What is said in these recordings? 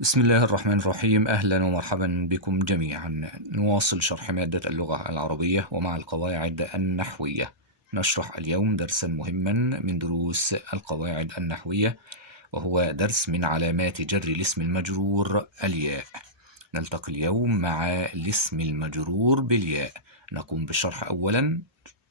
بسم الله الرحمن الرحيم. أهلا ومرحبا بكم جميعا. نواصل شرح مادة اللغة العربية ومع القواعد النحوية. نشرح اليوم درسا مهما من دروس القواعد النحوية، وهو درس من علامات جر الاسم المجرور الياء. نلتقي اليوم مع الاسم المجرور بالياء. نقوم بالشرح أولا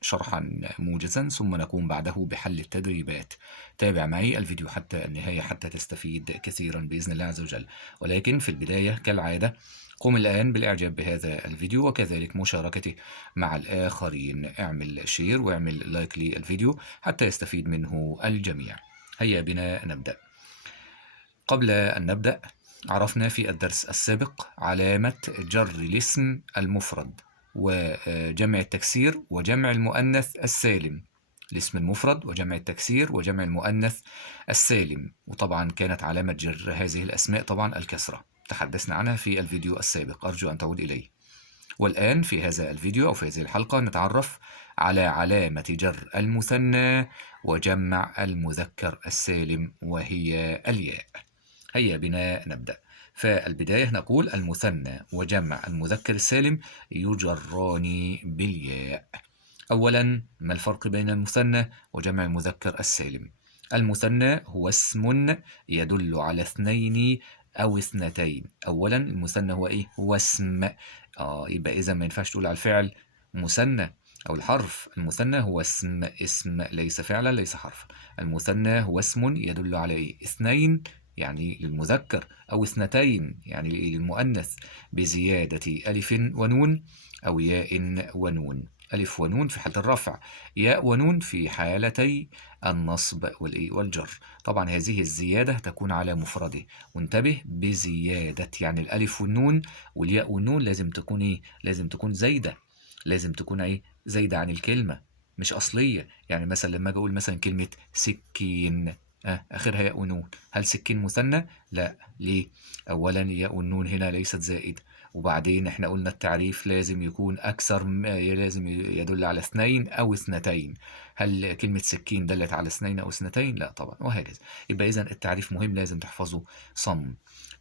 شرحا موجزا، ثم نقوم بعده بحل التدريبات. تابع معي الفيديو حتى النهاية حتى تستفيد كثيرا بإذن الله عز وجل. ولكن في البداية كالعادة، قم الآن بالإعجاب بهذا الفيديو وكذلك مشاركته مع الآخرين. اعمل شير واعمل لايك للفيديو حتى يستفيد منه الجميع. هيا بنا نبدأ. قبل أن نبدأ، عرفنا في الدرس السابق علامة جر الاسم المفرد وجمع التكسير وجمع المؤنث السالم. الاسم المفرد وجمع التكسير وجمع المؤنث السالم، وطبعا كانت علامة جر هذه الأسماء طبعا الكسرة. تحدثنا عنها في الفيديو السابق، أرجو أن تعود إليه. والآن في هذا الفيديو أو في هذه الحلقة نتعرف على علامة جر المثنى وجمع المذكر السالم وهي الياء. هيا بنا نبدأ. فالبداية نقول المثنى وجمع المذكر السالم يجران بالياء. أولا، ما الفرق بين المثنى وجمع المذكر السالم؟ المثنى هو اسم يدل على اثنين أو اثنتين. أولا المثنى هو إيه؟ هو اسم. يبقى إذا ما ينفعش تقول على الفعل مثنى أو الحرف. المثنى هو اسم ليس فعلا ليس حرفا. المثنى هو اسم يدل على إيه؟ اثنين يعني للمذكر، أو اثنتين يعني للمؤنث، بزيادة ألف ونون أو ياء ونون. ألف ونون في حالة الرفع، ياء ونون في حالتي النصب والجر. طبعا هذه الزيادة تكون على مفرده، وانتبه بزيادة، يعني الألف والنون والياء والنون لازم تكون إيه؟ لازم تكون زايدة. لازم تكون إيه؟ زايدة عن الكلمة، مش أصلية. يعني مثلا لما أجي أقول مثلا كلمة سكين، آخرها ياء ونون، هل سكين مثنى؟ لا. ليه؟ أولا ياء والنون هنا ليست زائدة، وبعدين احنا قلنا التعريف لازم يكون أكثر لازم يدل على اثنين أو اثنتين. هل كلمة سكين دلت على اثنين أو اثنتين؟ لا طبعا، وهكذا. يبقى إذا التعريف مهم، لازم تحفظه صم.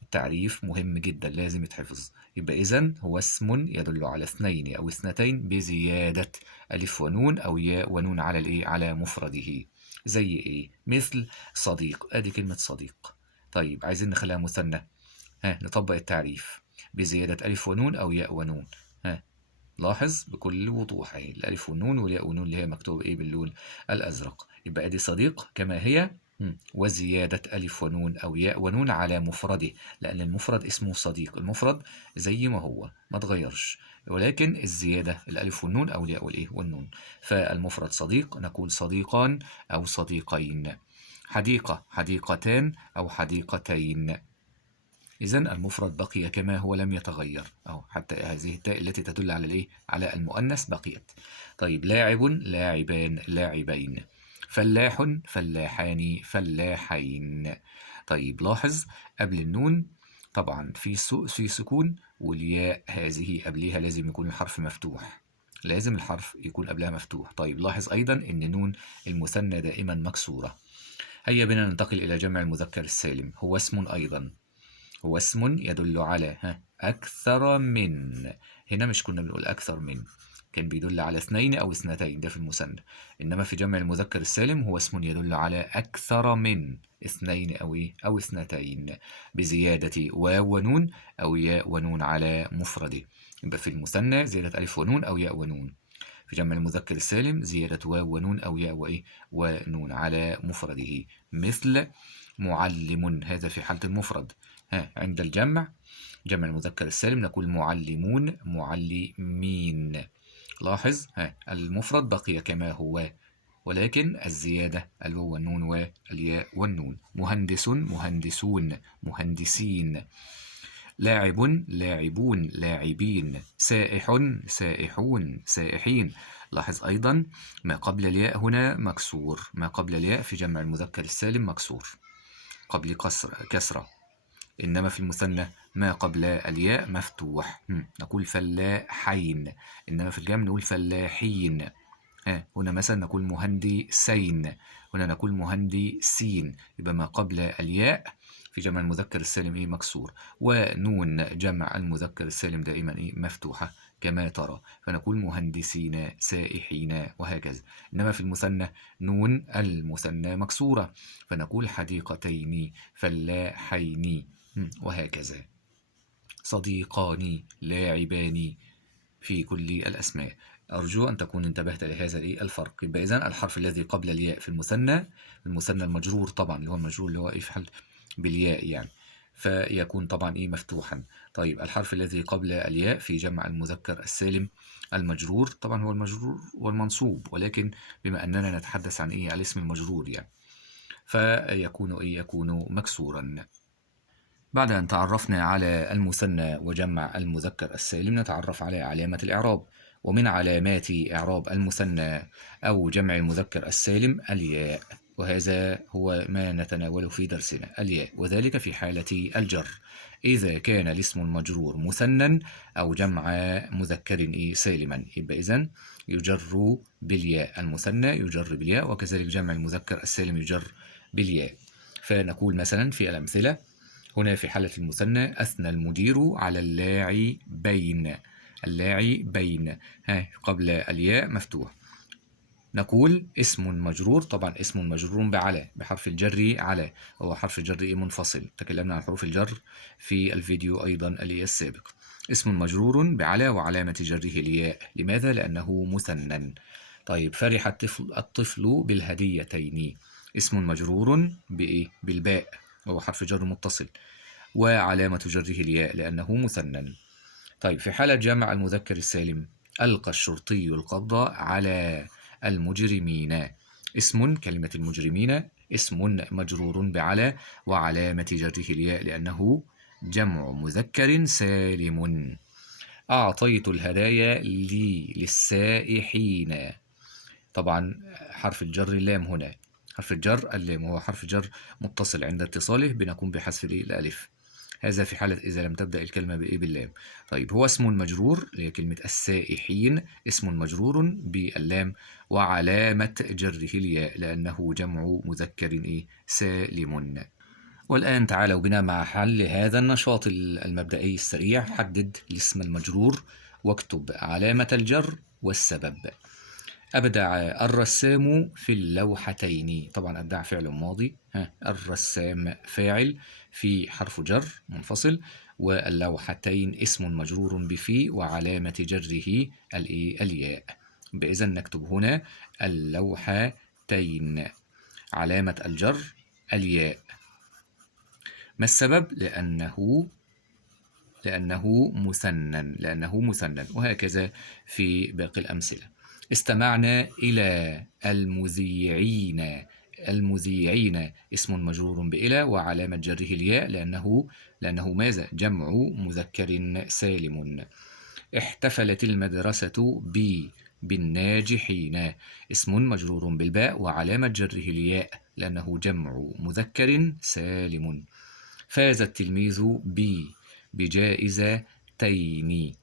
التعريف مهم جدا لازم يتحفظ. يبقى إذا هو اسم يدل على اثنين أو اثنتين بزيادة ألف ونون أو ياء ونون على الإيه؟ على مفرده. زي إيه؟ مثل صديق، أدي كلمة صديق. طيب عايزين نخليها مثنى، نطبق التعريف بزيادة ألف ونون أو ياء ونون. لاحظ بكل وضوح اهي الألف والنون والياء والنون اللي هي مكتوب إيه باللون الأزرق. يبقى أدي صديق كما هي، وزيادة ألف ونون أو ياء ونون على مفرده، لأن المفرد اسمه صديق. المفرد زي ما هو ما تغيرش، ولكن الزيادة الألف والنون أو الياء والإيه والنون. فالمفرد صديق نقول صديقان أو صديقين. حديقة حديقتان أو حديقتين. إذا المفرد بقي كما هو لم يتغير، أو حتى هذه التاء التي تدل على الإيه؟ على المؤنث بقيت. طيب لاعب لاعبان لاعبين. فلاح فلاحان فلاحين. طيب لاحظ قبل النون طبعا في سكون، والياء هذه قبلها لازم يكون الحرف مفتوح، لازم الحرف يكون قبلها مفتوح. طيب لاحظ أيضا أن نون المثنى دائما مكسورة. هيا بنا ننتقل إلى جمع المذكر السالم. هو اسم أيضا، هو اسم يدل على أكثر من. هنا مش كنا بنقول أكثر من، كان بيدل على اثنين أو اثنتين، ده في المثنى. إنما في جمع المذكر السالم هو اسم يدل على أكثر من اثنين أو إيه؟ أو اثنتين، بزيادة واو ونون أو ياء ونون على مفرده. يبقى في المثنى زيادة ألف ونون أو ياء ونون، في جمع المذكر السالم زيادة واو ونون أو ياء وإيه ونون على مفرده. مثل معلم، هذا في حالة المفرد. عند الجمع، جمع المذكر السالم نقول معلمون معلمين. لاحظ المفرد بقي كما هو، ولكن الزيادة الواو والنون والياء والنون. مهندس مهندسون مهندسين. لاعب لاعبون لاعبين. سائح سائحون سائحين. لاحظ أيضا ما قبل الياء هنا مكسور، ما قبل الياء في جمع المذكر السالم مكسور قبل كسرة. إنما في المثنى ما قبل الياء مفتوح، نقول فلاحين. إنما في الجمع نقول فلاحين. هنا مثلا نقول مهندسين، هنا نقول مهندسين. يبقى ما قبل الياء في جمع المذكر السالم مكسور، ونون جمع المذكر السالم دائما مفتوحة كما ترى، فنقول مهندسين سائحين وهكذا. إنما في المثنى نون المثنى مكسورة، فنقول حديقتين فلاحين وهكذا. صديقان لاعبان في كل الأسماء. أرجو أن تكون انتبهت لهذا الفرق. يبقى إذن الحرف الذي قبل الياء في المثنى المجرور طبعا، اللي هو المجرور اللي هو يفعل بالياء يعني، فيكون طبعا مفتوحا. طيب الحرف الذي قبل الياء في جمع المذكر السالم المجرور، طبعا هو المجرور والمنصوب، ولكن بما أننا نتحدث عن الاسم المجرور يعني، فيكون يكون مكسورا. بعد أن تعرفنا على المثنى وجمع المذكر السالم، نتعرف على علامة الإعراب. ومن علامات إعراب المثنى أو جمع المذكر السالم الياء، وهذا هو ما نتناوله في درسنا، الياء، وذلك في حالة الجر، إذا كان الاسم المجرور مثنى أو جمع مذكر سالما، يبقى إذن يجر بالياء، المثنى يجر بالياء، وكذلك جمع المذكر السالم يجر بالياء. فنقول مثلا في الأمثلة: هنا في حالة المثنى: أثنى المدير على اللاعبين. اللاعبين قبل الياء مفتوح. نقول اسم مجرور، طبعا اسم مجرور بعلى، بحرف الجر على، هو حرف جر منفصل، تكلمنا عن حروف الجر في الفيديو أيضا السابق. اسم مجرور بعلى وعلامة جره الياء، لماذا؟ لأنه مثنى. طيب فرح الطفل بالهديتين، اسم مجرور بالباء، هو حرف جر متصل، وعلامة جره الياء لأنه مثنى. طيب في حالة جمع المذكر السالم: ألقى الشرطي القبض على المجرمين. اسم، كلمة المجرمين، اسم مجرور بعلى وعلامة جره الياء لأنه جمع مذكر سالم. أعطيت الهدايا للسائحين، طبعا حرف الجر اللام هنا، حرف الجر اللام هو حرف جر متصل، عند اتصاله بنقوم بحذف الألف، هذا في حالة إذا لم تبدأ الكلمة باللام. طيب هو اسم مجرور، اللي هي كلمة السائحين، اسم مجرور باللام وعلامة جره الياء لأنه جمع مذكر سالم. والآن تعالوا بنا مع حل هذا النشاط المبدئي السريع. حدد الاسم المجرور واكتب علامة الجر والسبب. أبدع الرسام في اللوحتين، طبعا أبدع فعل ماضي، الرسام فاعل في حرف جر منفصل، واللوحتين اسم مجرور بفي وعلامة جره الياء. بإذن نكتب هنا اللوحتين، علامة الجر الياء. ما السبب؟ لأنه مثنى، وهكذا في باقي الأمثلة. استمعنا إلى المذيعين اسم مجرور بإلى وعلامة جره الياء لأنه ماذا؟ جمع مذكر سالم. احتفلت المدرسة بالناجحين، اسم مجرور بالباء وعلامة جره الياء لأنه جمع مذكر سالم. فاز التلميذ بجائزتين،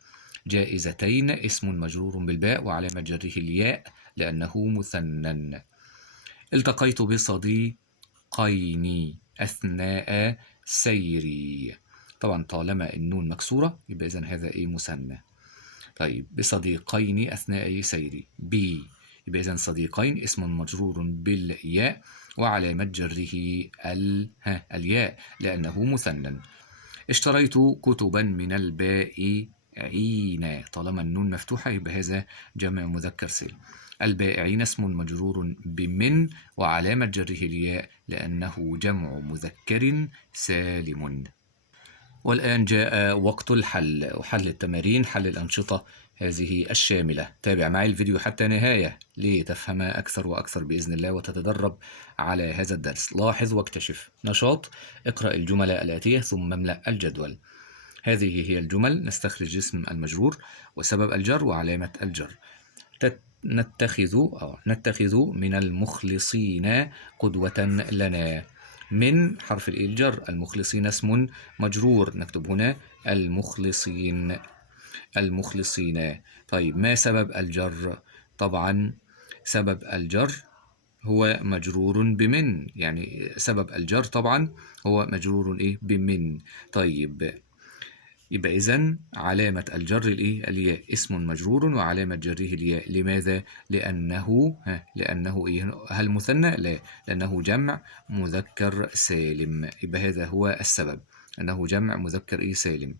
جائزتين اسم مجرور بالباء وعلامة جره الياء لأنه مثنى. التقيت بصديقين أثناء سيري، طبعا طالما النون مكسورة يبقى إذن هذا مثنى. طيب بصديقين أثناء سيري يبقى إذن صديقين اسم مجرور بالياء وعلامة جره الياء لأنه مثنى. اشتريت كتبا من البائعين، طالما النون مفتوحة يبقى هذا جمع مذكر سالم. البائعين اسم مجرور بمن وعلامة جره الياء لأنه جمع مذكر سالم. والآن جاء وقت الحل وحل التمارين، حل الأنشطة هذه الشاملة. تابع معي الفيديو حتى نهاية لتفهم أكثر وأكثر بإذن الله وتتدرب على هذا الدرس. لاحظ واكتشف. نشاط: اقرأ الجمل الآتية ثم املأ الجدول. هذه هي الجمل. نستخرج اسم المجرور وسبب الجر وعلامة الجر. نتخذ من المخلصين قدوة لنا. من حرف الجر، المخلصين اسم مجرور، نكتب هنا المخلصين. طيب ما سبب الجر؟ طبعا سبب الجر هو مجرور بمن، يعني سبب الجر طبعا هو مجرور إيه بمن. طيب يبقى إذن علامة الجر الإيه الياء، اسم مجرور وعلامة جره الياء. لماذا؟ لأنه إيه؟ هل مثنى؟ لا، لأنه جمع مذكر سالم. يبقى هذا هو السبب، أنه جمع مذكر إيه سالم.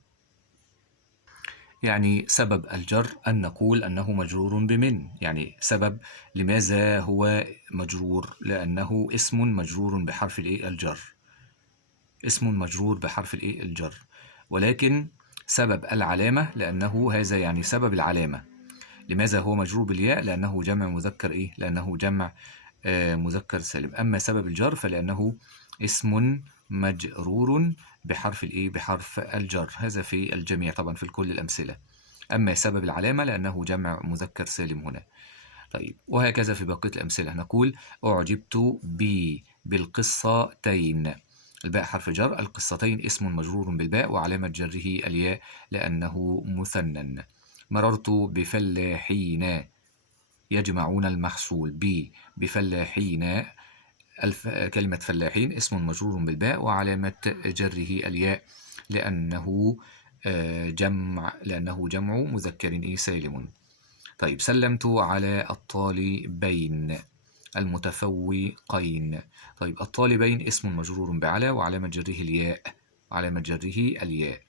يعني سبب الجر أن نقول أنه مجرور بمن، يعني سبب لماذا هو مجرور، لأنه اسم مجرور بحرف الإيه الجر، اسم مجرور بحرف الإيه الجر. ولكن سبب العلامة، لأنه هذا يعني سبب العلامة. لماذا هو مجرور بالياء؟ لأنه جمع مذكر إيه؟ لأنه جمع مذكر سالم. أما سبب الجر فلأنه اسم مجرور بحرف الإيه؟ بحرف الجر. هذا في الجميع طبعا في كل الأمثلة. أما سبب العلامة لأنه جمع مذكر سالم هنا. طيب وهكذا في بقية الأمثلة. نقول أعجبت بالقصتين. الباء حرف جر، القصتين اسم مجرور بالباء وعلامة جره الياء لأنه مثنى. مررت بفلاحين يجمعون المحصول. بفلاحين، كلمة فلاحين اسم مجرور بالباء وعلامة جره الياء لأنه جمع مذكر سالم. طيب سلمت على الطالبين المتفوقين. طيب الطالبين اسم مجرور بعلى وعلامة جره الياء، علامة جره الياء.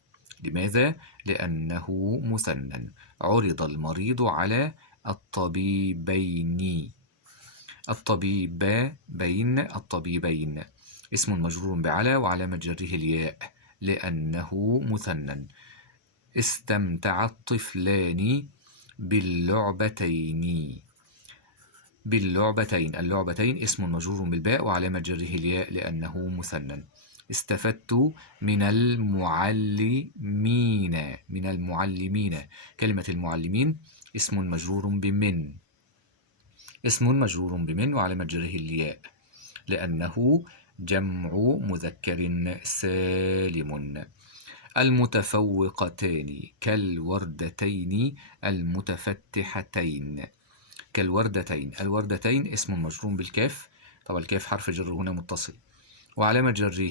لماذا؟ لأنه مثنى. عرض المريض على الطبيبين. الطبيبين اسم مجرور بعلى وعلامة جره الياء لأنه مثنى. استمتع الطفلان باللعبتين. اللعبتين اسم مجرور بالباء وعلامة جره الياء لأنه مثنى. استفدت من المعلمين. كلمة المعلمين اسم مجرور بمن وعلامة جره الياء لأنه جمع مذكر سالم. المتفوقتان كالوردتين المتفتحتين. الوردتين اسم مجرور بالكاف، طبعا الكاف حرف جر هنا متصل وعلامة جره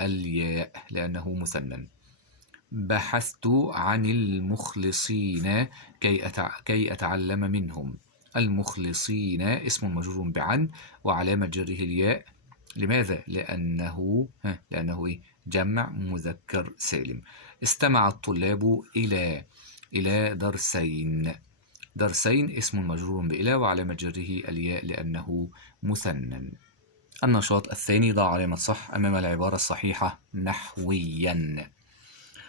الياء لأنه مثنى. بحثت عن المخلصين كي أتعلم منهم. المخلصين اسم مجرور بعن وعلامة جره الياء. لماذا؟ لأنه إيه؟ جمع مذكر سالم. استمع الطلاب إلى درسين اسم مجرور بإلى وعلامة جره الياء لأنه مثنى. النشاط الثاني: ضع علامة صح أمام العبارة الصحيحة نحويا.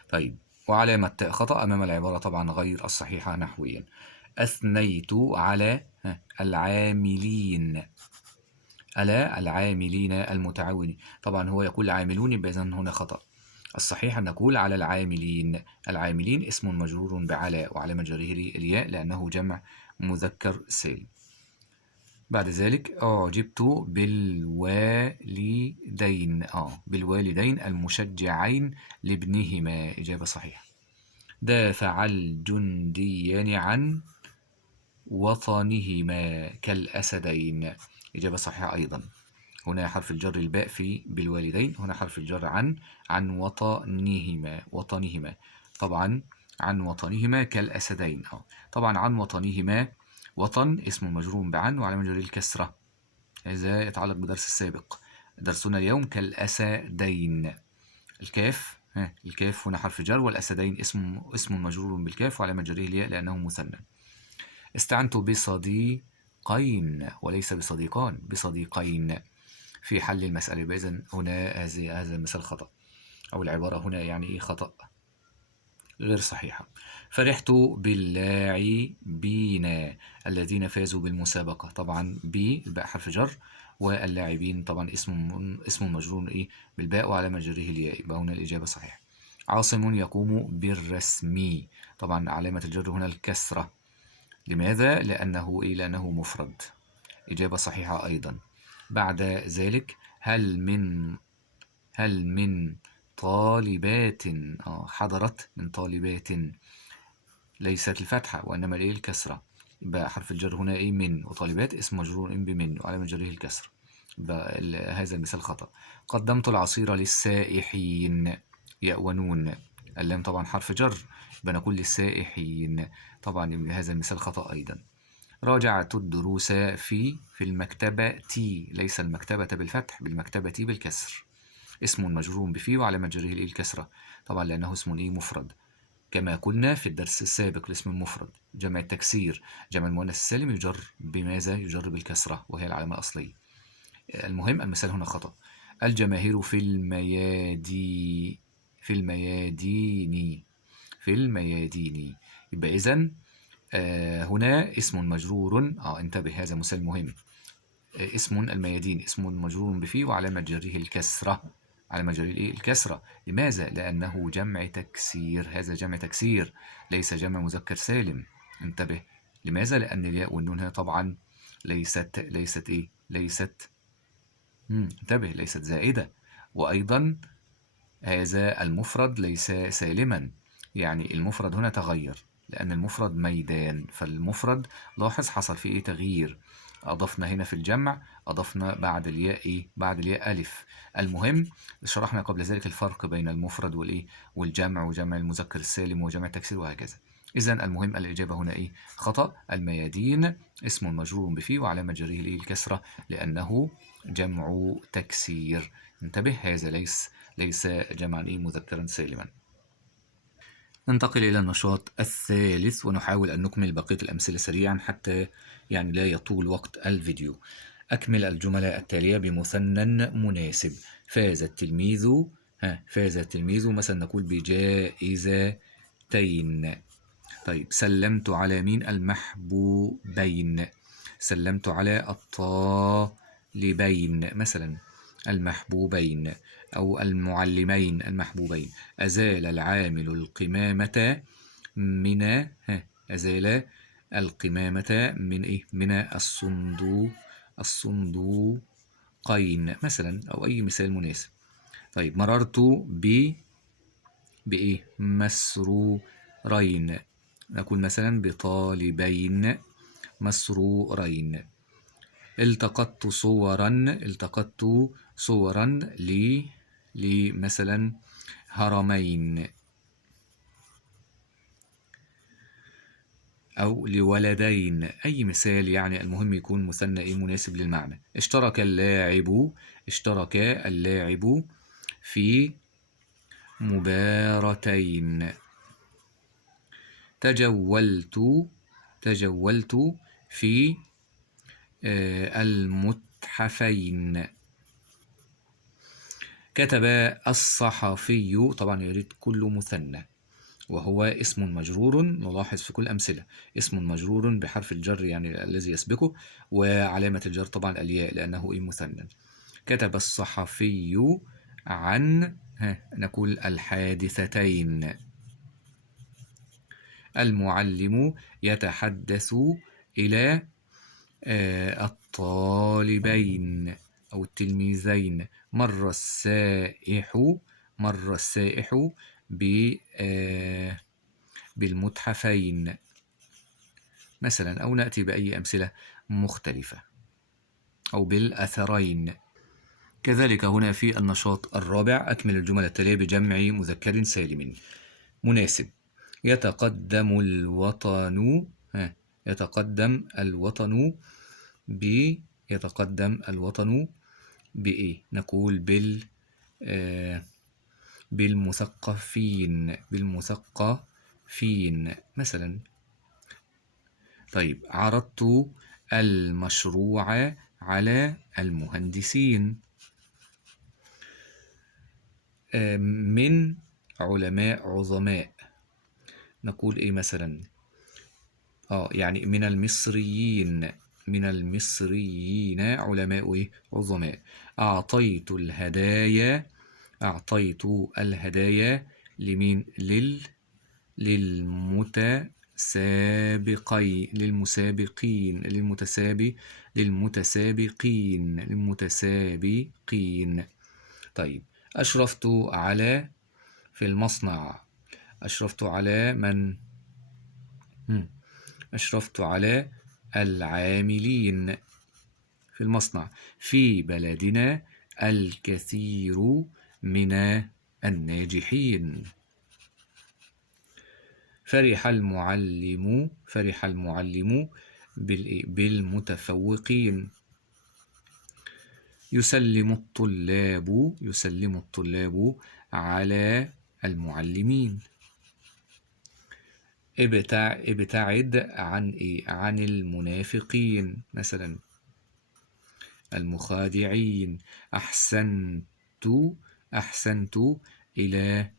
طيب وعلامة خطأ أمام العبارة طبعا غير الصحيحة نحويا. أثنيت على العاملين. المتعاونين، طبعا هو يقول عاملون يبقى إذن هنا خطأ. الصحيح أن نقول على العاملين اسم مجرور بعلى وعلامة جره الياء لأنه جمع مذكر سالم. بعد ذلك أعجبت بالوالدين المشجعين لابنهما. إجابة صحيحة. دافع الجنديان عن وطنهما كالأسدين. إجابة صحيحة أيضا. هنا حرف الجر الباء في بالوالدين، هنا حرف الجر عن وطنهما طبعا عن وطنهما كالأسدين. طبعا عن وطنهما، وطن اسم مجرور بعن وعلامة جره الكسرة. هذا يتعلق بدرس السابق. درسنا اليوم كالأسدين. الكاف هنا حرف جر والأسدين اسم مجرور بالكاف وعلامة جره الياء لأنه مثنى. استعنت بصديقين وليس بصديقان، بصديقين في حل المسألة. بإذن هنا هذا المثال خطأ، أو العبارة هنا يعني خطأ غير صحيحة. فرحت باللاعبين الذين فازوا بالمسابقة. طبعا الباء حرف جر واللاعبين طبعا اسم مجرور بالباء وعلامة جره الياء، يبقى هنا الإجابة صحيحة. عاصم يقوم بالرسم. طبعا علامة الجر هنا الكسرة. لماذا؟ لأنه مفرد. إجابة صحيحة أيضا. بعد ذلك هل من طالبات حضرت من طالبات، ليست الفتحة وإنما الكسرة. يبقى حرف الجر هنا إيه؟ من. وطالبات اسم مجرور بمن وعلامة جره الكسر. يبقى هذا المثال خطأ. قدمت العصير للسائحين، ياء ونون. اللام طبعا حرف جر، يبقى نقول للسائحين. طبعا هذا المثال خطأ أيضا. راجعت الدروس في المكتبة تي، ليس المكتبة بالفتح، بالمكتبة بالكسر. اسم مجرور بفي وعلامة جره الكسرة، طبعا لأنه اسم مفرد، كما قلنا في الدرس السابق. الاسم المفرد جمع التكسير، جمع المؤنث السالم يجر بماذا؟ يجر بالكسرة، وهي العلامة الأصلية. المهم المثال هنا خطأ. الجماهير في الميادين، في الميادين، في الميادين. يبقى إذن هنا اسم مجرور. انتبه، هذا مثال مهم. اسم الميادين اسم مجرور بفي وعلامة جره الكسرة، علامة جره الكسرة. لماذا؟ لأنه جمع تكسير، هذا جمع تكسير ليس جمع مذكر سالم. انتبه. لماذا؟ لأن الياء والنون هنا طبعا ليست إيه؟ ليست انتبه، ليست زائدة. وأيضا هذا المفرد ليس سالما، يعني المفرد هنا تغير، لأن المفرد ميدان، فالمفرد لاحظ حصل فيه إيه؟ تغيير. أضفنا هنا في الجمع، أضفنا بعد الياء إيه؟ بعد الياء ألف. المهم شرحنا قبل ذلك الفرق بين المفرد والإيه؟ والجمع، وجمع المذكر السالم وجمع التكسير وهكذا. إذن المهم الإجابة هنا إيه؟ خطأ. الميادين اسم مجرور بفي وعلامة جره الإيه؟ الكسرة، لأنه جمع تكسير. انتبه، هذا ليس جمعا إيه؟ مذكرا سالما. ننتقل إلى النشاط الثالث ونحاول أن نكمل بقية الأمثلة سريعا حتى يعني لا يطول وقت الفيديو. أكمل الجمل التالية بمثنى مناسب. فاز التلميذ، فاز التلميذ مثلا نقول بجائزتين. طيب سلمت على مين؟ المحبوبين. سلمت على الطالبين مثلا، المحبوبين، أو المعلمين المحبوبين. أزال العامل القمامة من أزال القمامة من إيه؟ من الصندوقين مثلا، أو أي مثال مناسب. طيب مررت بإيه؟ مسرورين، نقول مثلا بطالبين مسرورين. التقطت صورا لمثلا هرمين، أو لولدين، أي مثال يعني، المهم يكون مثنى إيه؟ مناسب للمعنى. اشترك اللاعب في مباراتين. تجولت في المتحفين. كتب الصحفي، طبعا يريد كل مثنى، وهو اسم مجرور. نلاحظ في كل أمثلة اسم مجرور بحرف الجر يعني الذي يسبقه، وعلامة الجر طبعا الياء لأنه إيه؟ مثنى. كتب الصحفي عن نقول الحادثتين. المعلم يتحدث إلى الطالبين أو التلميذين. مر السائح بالمتحفين مثلا، أو نأتي بأي أمثلة مختلفة، أو بالأثرين. كذلك هنا في النشاط الرابع. أكمل الجمل التالية بجمع مذكر سالم مناسب. يتقدم الوطن، يتقدم الوطن يتقدم الوطن بإيه؟ نقول بالمثقفين مثلا. طيب عرضت المشروع على المهندسين. من علماء عظماء، نقول إيه مثلا؟ يعني من المصريين علماء إيه؟ عظماء. أعطيت الهدايا لمين؟ للمتسابقين. طيب أشرفت على في المصنع. أشرفت على من؟ أشرفت على العاملين في المصنع. في بلدنا الكثير من الناجحين. فرح المعلم بالمتفوقين. يسلم الطلاب على المعلمين. ابتعد عن المنافقين مثلا، المخادعين. أحسنت إلى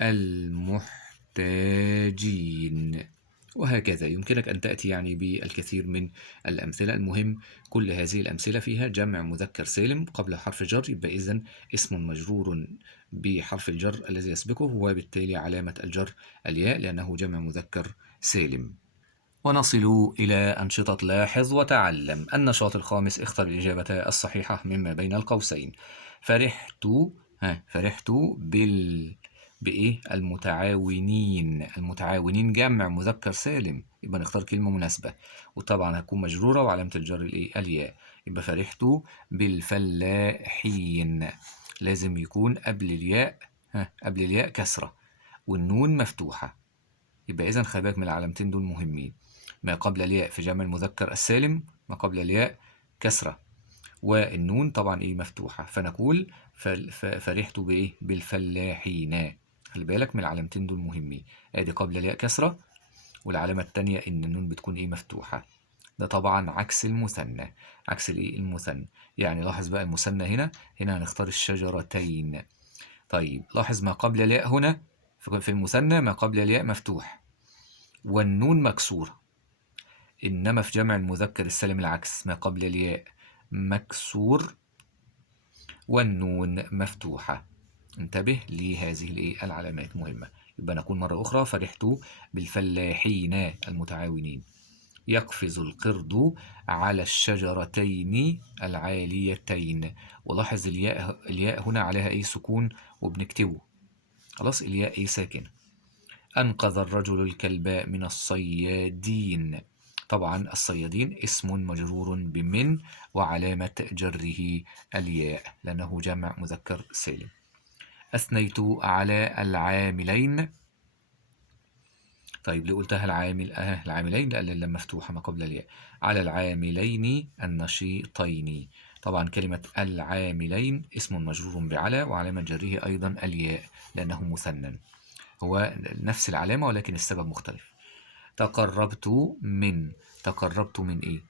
المحتاجين. وهكذا يمكنك أن تأتي يعني بالكثير من الأمثلة. المهم كل هذه الأمثلة فيها جمع مذكر سالم قبل حرف جر، يبقى إذن اسم مجرور بحرف الجر الذي يسبقه، وبالتالي علامة الجر الياء لأنه جمع مذكر سالم. ونصل إلى أنشطة لاحظ وتعلم. النشاط الخامس: اختر الإجابة الصحيحة مما بين القوسين. فرحت بإيه؟ المتعاونين جمع مذكر سالم، يبقى نختار كلمة مناسبة، وطبعا هتكون مجرورة وعلامة الجر الياء. يبقى فرحت بالفلاحين، لازم يكون قبل الياء كسرة والنون مفتوحة. يبقى إذن خلي بالك من العلامتين دول مهمين. ما قبل الياء في جمع المذكر السالم ما قبل الياء كسرة، والنون طبعا مفتوحة، فنقول فرحت بالفلاحين. خلي بالك من العلامتين دول مهمين، ادي قبل الياء كسرة، والعلامة التانية ان النون بتكون مفتوحة. ده طبعا عكس المثنى. المثنى يعني لاحظ بقى المثنى هنا هنختار الشجرتين. طيب لاحظ ما قبل الياء هنا في المثنى ما قبل الياء مفتوح والنون مكسورة، إنما في جمع المذكر السالم العكس، ما قبل الياء مكسور والنون مفتوحة. انتبه لهذه العلامات مهمة. يبقى نقول مرة أخرى: فرحت بالفلاحين المتعاونين. يقفز القرد على الشجرتين العاليتين. ولاحظ الياء هنا عليها سكون وبنكتبه، خلاص الياء ساكن. أنقذ الرجل الكلب من الصيادين. طبعا الصيادين اسم مجرور بمن، وعلامة جره الياء لأنه جمع مذكر سالم. أثنيت على العاملين. طيب ليه قلتها العاملين؟ لأن اللام مفتوحة ما قبل الياء. على العاملين النشيطين. طبعا كلمة العاملين اسم مجرور بعلى، وعلامة جره أيضا الياء لأنه مثنى، هو نفس العلامة ولكن السبب مختلف. تقربت من إيه؟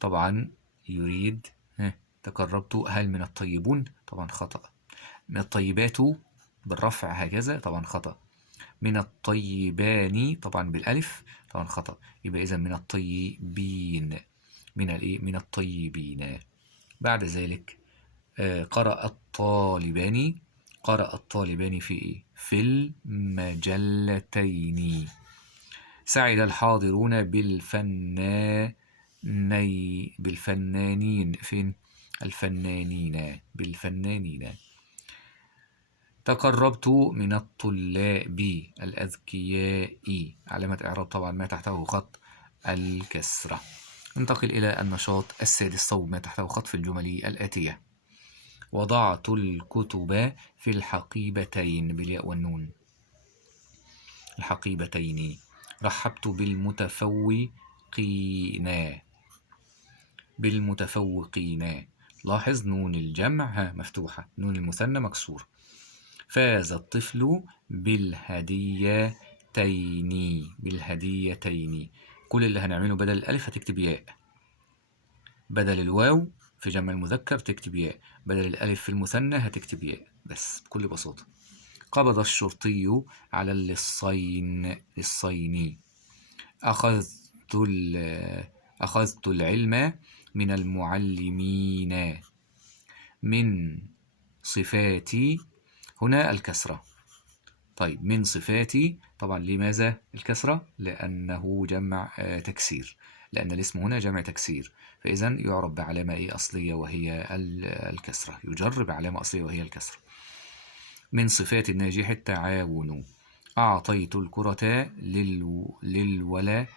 طبعا يريد تقربت هل من الطيبون؟ طبعا خطأ. من الطيبات بالرفع هكذا؟ طبعا خطأ. من الطيبان طبعا بالألف؟ طبعا خطأ. يبقى إذا من الطيبين، من الطيبين. بعد ذلك قرأ الطالبان في إيه؟ في المجلتين. سعد الحاضرون بالفنانين. فين؟ بالفنانين. تقربت من الطلاب الأذكياء. علامة إعراب طبعا ما تحته خط الكسرة. ننتقل إلى النشاط السادس: صوب ما تحته خط في الجمل الآتية. وضعت الكتب في الحقيبتين بالياء والنون. الحقيبتين. رحبت بالمتفوقين. لاحظ نون الجمع مفتوحة، نون المثنى مكسور. فاز الطفل بالهديتين. كل اللي هنعمله بدل الألف هتكتب ياء، بدل الواو في جمع المذكر تكتب ياء، بدل الألف في المثنى هتكتب ياء، بس بكل بساطة. قبض الشرطي على للصين. أخذت العلم من المعلمين. من صفاتي هنا الكسرة. طيب من صفاتي طبعا لماذا الكسرة؟ لأنه جمع تكسير، لأن الاسم هنا جمع تكسير، فإذا يعرب بعلامة أصلية وهي الكسرة، يجر بعلامة أصلية وهي الكسرة. من صفات الناجح التعاون. أعطيت الكرة للولدين.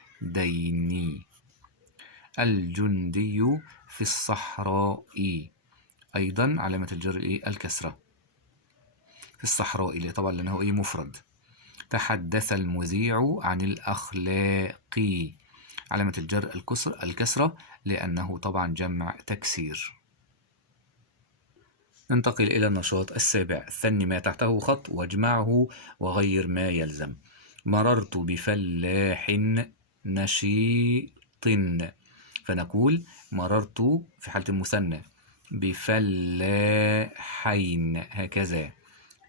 الجندي في الصحراء. أيضا علامة الجر الكسرة. في الصحراء اللي طبعا لأنه مفرد. تحدث المذيع عن الأخلاق. علامة الجر الكسرة لأنه طبعا جمع تكسير. ننتقل إلى النشاط السابع. ثني ما تحته خط واجمعه وغير ما يلزم. مررت بفلاح نشيط، فنقول مررت في حالة المثنى بفلاحين، هكذا.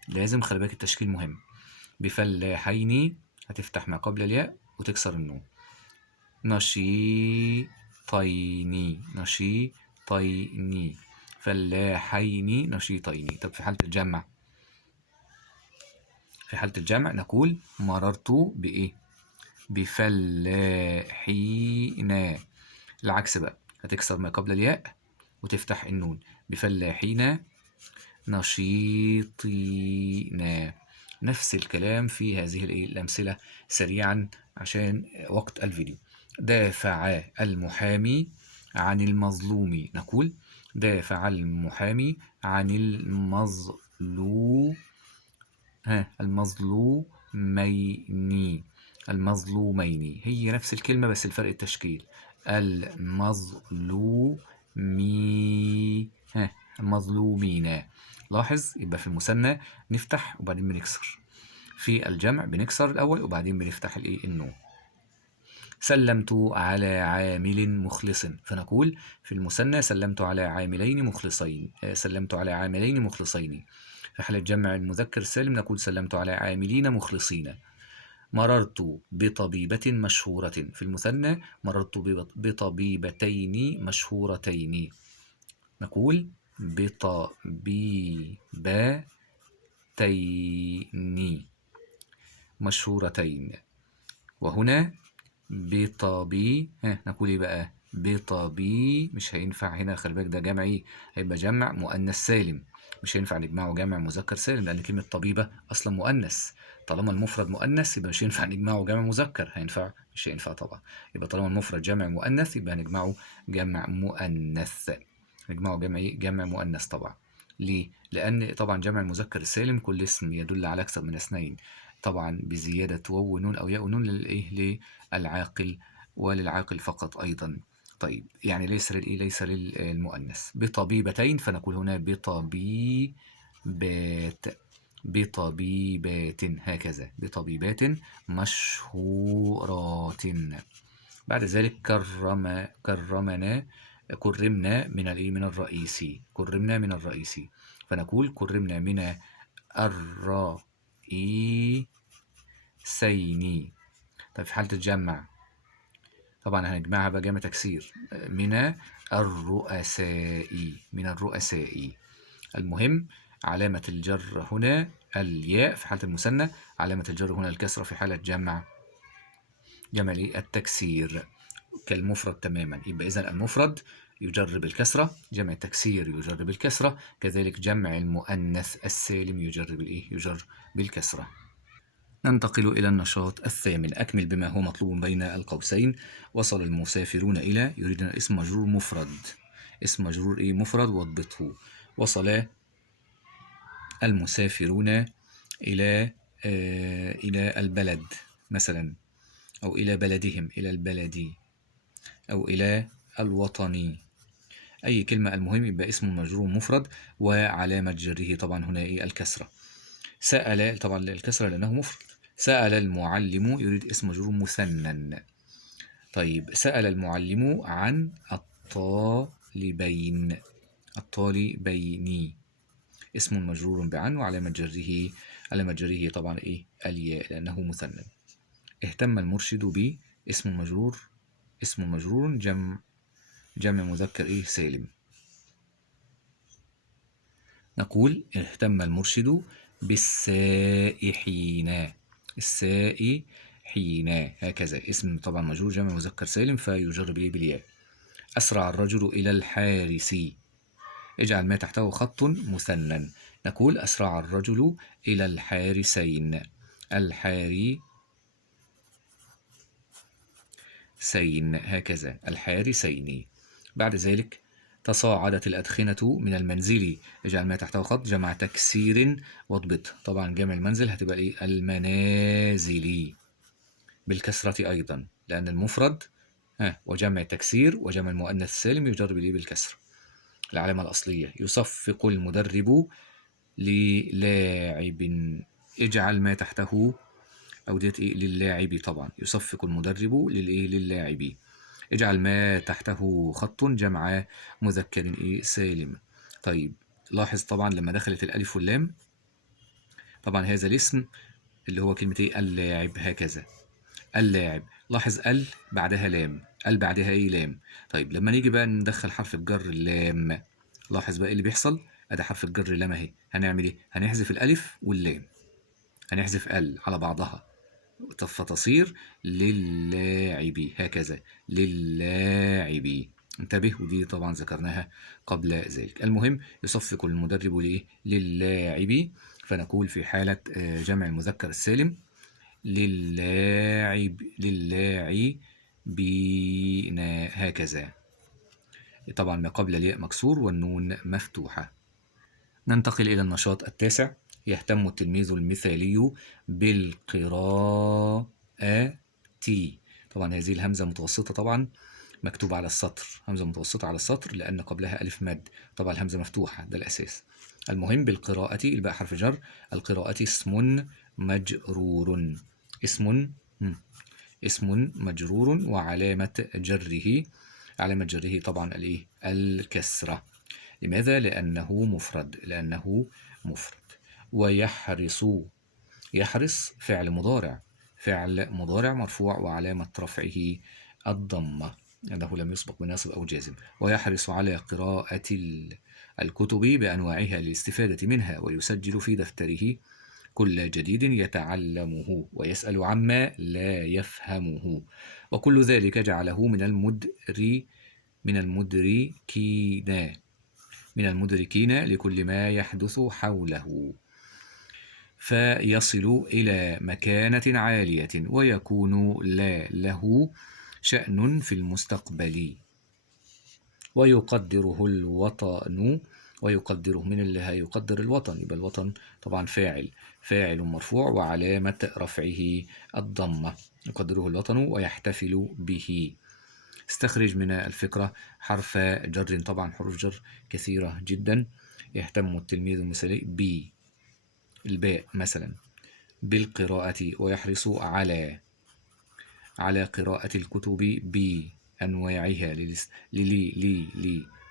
لازم خلي بالك التشكيل مهم. بفلاحين هتفتح ما قبل الياء وتكسر النون. نشيطين فلاحين نشيطين. طب في حالة الجمع، نقول مررت بفلاحين. العكس بقى، هتكسر ما قبل الياء وتفتح النون. بفلاحين نشيطين. نفس الكلام في هذه الأمثلة سريعا عشان وقت الفيديو. دافع المحامي عن المظلوم. نقول دافع المحامي عن المظلومين. هي نفس الكلمة بس الفرق التشكيل. المظلومين. لاحظ، يبقى في المثنى نفتح وبعدين بنكسر، في الجمع بنكسر الأول وبعدين بنفتح النون. سلمت على عامل مخلص، فنقول في المثنى سلمت على عاملين مخلصين. في حالة جمع المذكر السالم نقول سلمت على عاملين مخلصين. مررت بطبيبة مشهورة، في المثنى مررت بطبيبتين مشهورتين. نقول بطبيبتين مشهورتين. وهنا نقول بقى بطبي، مش هينفع هنا، خلي بالك ده جمع هيبقى جمع مؤنث سالم، مش هينفع نجمعه جمع مذكر سالم لأن كلمة طبيبة أصلا مؤنث. طالما المفرد مؤنث يبقى مش هينفع نجمعه جمع مذكر. هينفع؟ مش هينفع طبعا. يبقى طالما المفرد جمع مؤنث يبقى نجمعه جمع مؤنث. نجمعه جمع مؤنث طبعا. ليه؟ لأن طبعا جمع المذكر السالم كل اسم يدل على أكثر من اثنين، طبعا بزيادة واو ونون أو ياء ونون للعاقل وللعاقل فقط أيضا. طيب يعني ليس للمؤنث. بطبيبتين فنقول هنا بطبيبات هكذا، بطبيبات مشهورات. بعد ذلك كرمنا من الرئيس، فنقول كرمنا من الرئيسين. طيب في حالة الجمع طبعا هنجمعها بقى جمع تكسير، من الرؤساء. المهم علامة الجر هنا الياء في حالة المثنى، علامة الجر هنا الكسرة في حالة جمع التكسير كالمفرد تماما. يبقى إذن المفرد يجر بالكسرة، جمع التكسير يجر بالكسرة، كذلك جمع المؤنث السالم يجر بالكسرة. ننتقل إلى النشاط الثامن. أكمل بما هو مطلوب بين القوسين. وصل المسافرون إلى، يريدنا اسم مجرور مفرد، اسم مجرور مفرد واضبطه. وصل المسافرون إلى البلد مثلا، أو إلى بلدهم، إلى البلد، أو إلى الوطن، أي كلمة. المهم يبقى اسم مجرور مفرد وعلامة جره طبعا هنا الكسرة. سأل طبعا الكسرة لأنه مفرد. سأل المعلم، يريد اسم مجرور مثنى. طيب سأل المعلم عن الطالبين اسم مجرور بعن وعلامة جره طبعا الياء لأنه مثنى. اهتم المرشد ب، اسم مجرور جمع مذكر سالم. نقول اهتم المرشد بالسائحين، هكذا، اسم طبعا مجرور جمع مذكر سالم فيجر بالياء. أسرع الرجل إلى الحارس، اجعل ما تحته خط مثنى. نقول أسرع الرجل إلى الحارسين، الحارسين هكذا، الحارسين. بعد ذلك تصاعدت الأدخنة من المنزل، اجعل ما تحته خط، جمع تكسير واضبط. طبعا جمع المنزل هتبقى ايه؟ المنازل بالكسرة أيضا، لأن المفرد وجمع تكسير وجمع المؤنث السالم يجر بالايه؟ بالكسر. العلامة الأصلية يصفق المدرب للاعب، اجعل ما تحته أو ديت إيه؟ للاعب. طبعا يصفق المدرب للإيه؟ للاعب. اجعل ما تحته خط، جمع مذكر إيه؟ سالم. طيب لاحظ طبعا لما دخلت الألف واللام، طبعا هذا الاسم اللي هو كلمة إيه؟ اللاعب هكذا، اللاعب. لاحظ ال بعدها لام، ال بعدها ايه؟ لام. طيب لما نيجي بقى ندخل حرف الجر اللام، لاحظ بقى ايه اللي بيحصل؟ ادي حرف الجر لام اهي، هنعمل ايه؟ هنحذف الالف واللام، هنحذف ال على بعضها فتصير للاعب هكذا، للاعب. انتبه، ودي طبعا ذكرناها قبل ذلك. المهم يصفق المدرب لإيه؟ للاعب. فنقول في حالة جمع المذكر السالم للاعبين هكذا. طبعا ما قبل الياء مكسور والنون مفتوحة. ننتقل إلى النشاط التاسع. يهتم التلميذ المثالي بالقراءة. طبعا هذه الهمزة متوسطة، طبعا مكتوب على السطر، همزة متوسطة على السطر لأن قبلها ألف مد، طبعا الهمزة مفتوحة، ده الأساس. المهم بالقراءة، الباء حرف جر، القراءة اسم مجرور، اسم اسم مجرور، وعلامة جره، علامة جره طبعا الايه؟ الكسرة. لماذا؟ لأنه مفرد، لأنه مفرد. ويحرص، يحرص فعل مضارع، فعل مضارع مرفوع وعلامة رفعه الضمة، أنه لم يسبق بناصب أو جازم. ويحرص على قراءة الكتب بأنواعها للاستفادة منها، ويسجل في دفتره كل جديد يتعلمه، ويسأل عما لا يفهمه، وكل ذلك جعله من المدركين لكل ما يحدث حوله، فيصل إلى مكانة عالية، ويكون له شأن في المستقبل، ويقدره الوطن. ويقدره، من اللي هيقدر الوطن؟ يبقى الوطن طبعا فاعل مرفوع وعلامة رفعه الضمة، يقدره الوطن ويحتفل به. استخرج من الفكرة حرف جر، طبعا حروف جر كثيرة جدا. يهتم التلميذ المثالي بالباء مثلا بالقراءة، ويحرص على قراءة الكتب بأنواعها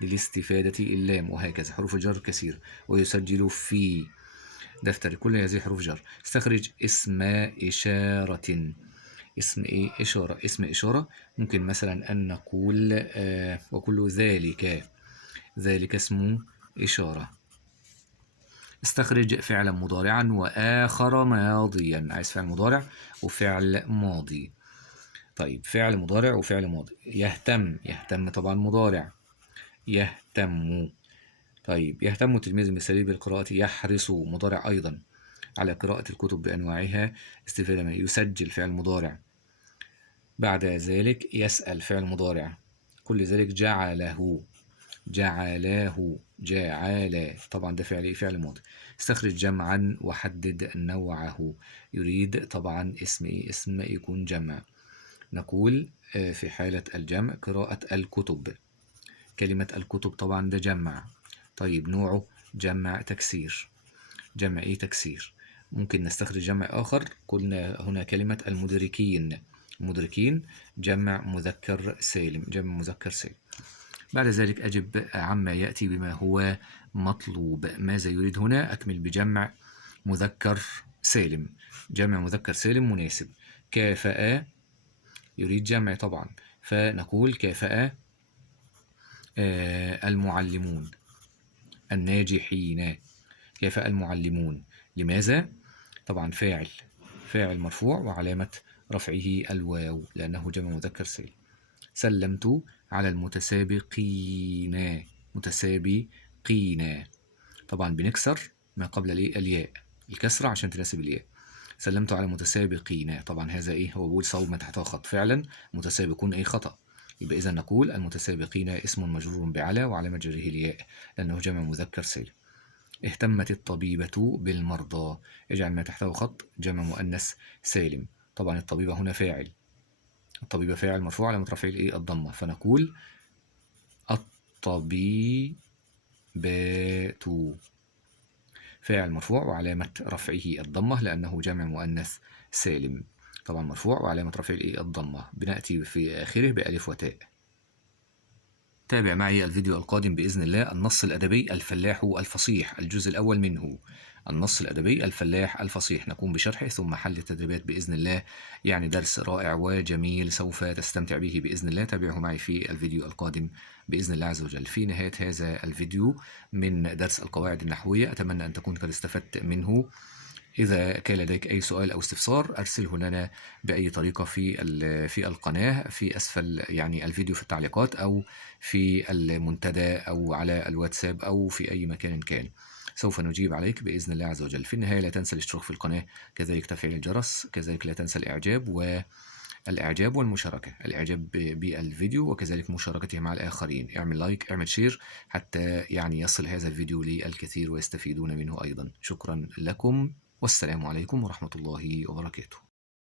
للاستفادة اللام، وهكذا حروف الجر كثير. ويسجل في دفتر، كل هذه حروف جر. استخرج اسم إشارة، اسم إيه؟ إشارة، اسم إشارة. ممكن مثلا أن نقول وكل ذلك اسم إشارة. استخرج فعلا مضارعا وآخر ماضيا، عايز فعل مضارع وفعل ماضي. طيب فعل مضارع وفعل ماضي. يهتم طبعا مضارع، يهتم. طيب يهتم التلميذ المثالي بالقراءة، يحرص مضارع أيضا على قراءة الكتب بأنواعها استفادة منها. يسجل فعل مضارع. بعد ذلك يسأل فعل مضارع. كل ذلك جعله، طبعا ده فعل ماضي. استخرج جمعا وحدد نوعه. يريد طبعا اسم يكون جمع. نقول في حالة الجمع قراءة الكتب، كلمة الكتب طبعا ده جمع. طيب نوعه جمع تكسير، جمع ايه؟ تكسير. ممكن نستخرج جمع آخر، قلنا هنا كلمة المدركين جمع مذكر سالم، جمع مذكر سالم. بعد ذلك أجب عما يأتي بما هو مطلوب. ماذا يريد هنا؟ أكمل بجمع مذكر سالم، جمع مذكر سالم مناسب. كافأ، يريد جمع طبعا، فنقول كافأ المعلمون الناجحين، كافأ المعلمون. لماذا؟ طبعا فاعل مرفوع وعلامة رفعه الواو لأنه جمع مذكر سالم. سلمت على المتسابقين، طبعا بنكسر ما قبل الياء، الكسرة عشان تناسب الياء. سلمت على متسابقين، طبعا هذا إيه؟ هو بيقول صواب ما تحته خط، فعلا متسابقون أي خطأ. يبقى إذا نقول المتسابقين اسم مجرور بعلى وعلامة جره الياء لأنه جمع مذكر سالم. اهتمت الطبيبة بالمرضى، اجعل ما تحته خط جمع مؤنث سالم. طبعا الطبيبة هنا فاعل، الطبيبة فاعل مرفوع علامة رفعه الإيه؟ الضمة، فنقول الطبيبة فاعل مرفوع وعلامة رفعه الضمة لأنه جمع مؤنث سالم. طبعا مرفوع وعلامة رفعه الإيه؟ الضمة. بنأتي في آخره بألف وتاء. تابع معي الفيديو القادم بإذن الله النص الأدبي الفلاح الفصيح الجزء الأول منه. النص الأدبي الفلاح الفصيح نقوم بشرحه ثم حل التدريبات بإذن الله، يعني درس رائع وجميل سوف تستمتع به بإذن الله. تابعه معي في الفيديو القادم بإذن الله عز وجل. في نهاية هذا الفيديو من درس القواعد النحوية أتمنى أن تكون قد استفدت منه. إذا كان لديك أي سؤال أو استفسار أرسله لنا بأي طريقة في القناة في أسفل يعني الفيديو في التعليقات أو في المنتدى أو على الواتساب أو في أي مكان كان، سوف نجيب عليك بإذن الله عز وجل. في النهاية لا تنسى الاشتراك في القناة، كذلك تفعيل الجرس، كذلك لا تنسى الإعجاب والمشاركة، الإعجاب بالفيديو وكذلك مشاركته مع الآخرين. اعمل لايك، اعمل شير حتى يعني يصل هذا الفيديو للكثير ويستفيدون منه أيضا. شكرا لكم والسلام عليكم ورحمة الله وبركاته.